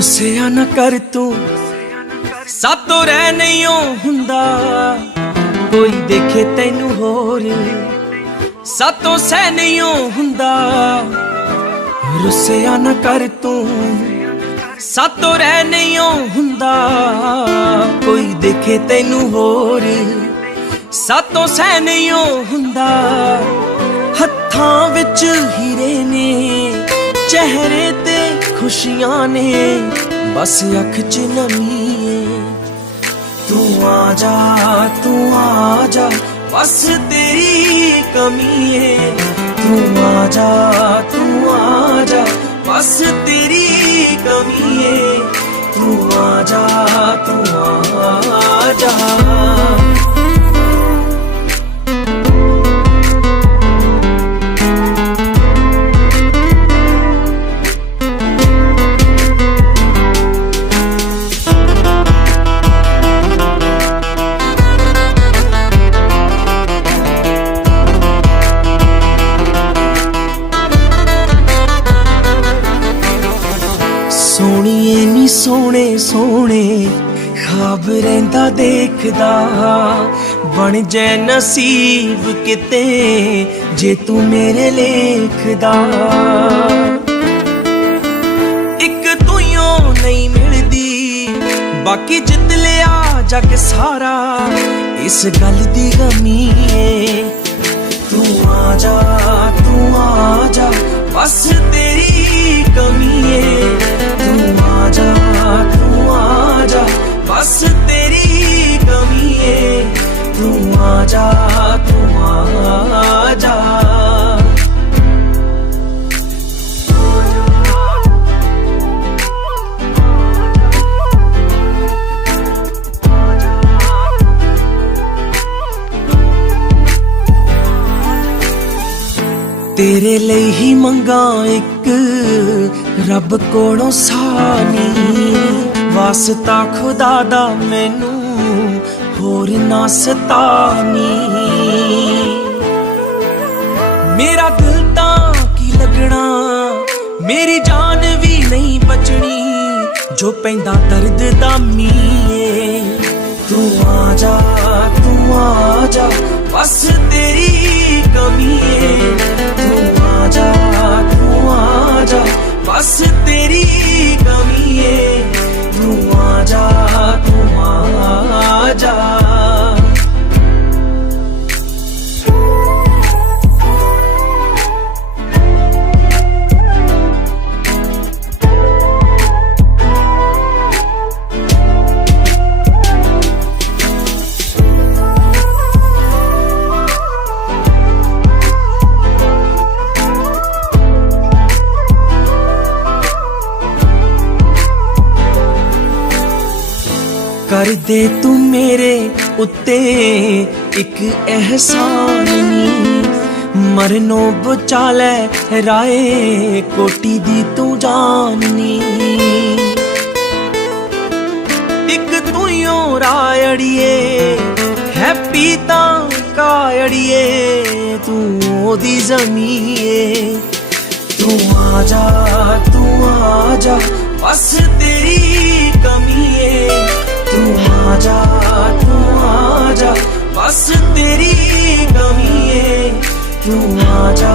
रुसिया न कर तू सातों रह नहीं हुंदा, कोई देखे तैनू होर सातों सह नहीं हुंदा। रुसिया न कर तू सातों रह नहीं हुंदा, कोई देखे तैनू होर सातों सह नहीं हुंदा। हत्थां विच हीरे ने चेहरे ते खुशियां ने, बस अख च नमी है। तू आ जा बस तेरी कमी है। तू आ जा बस तेरी कमी है। तू आ जा सोहणीए नी सोहणे सोहणे ख्वाब रहिंदा देखदा, बन जाए नसीब किते जे तू मेरे लेखदा। इक तूं नहीं मिलदी बाकी जित लिया जग सारा, इस गल दी गमी है। तू आ जा बस तेरी कमी है। तू आ जा बस तेरी कमी है। तू आ जा तेरे ਲਈ ही मंगा एक रब कोलों सानी, वास्ता खुदा दा मैनू होर ना सतानी। मेरा दिल तां की लगना, मेरी जान भी नहीं बचनी, जो पैंदा दर्द दा मीए। तू आ जा बस तेरी कमी है। तू आ जा बस तेरी कमी है। तू आ जा कर दे तू मेरे उत्ते एक एहसान नी, मरनों बचा ले राए कोटी दी तू जाननी। एक तू रायड़िए हैप्पी तां कायड़िए, तू ओदी जमीए। तू आ जा बस तेरी कमी है। तू आ जा बस तेरी कमी है। तू आ जा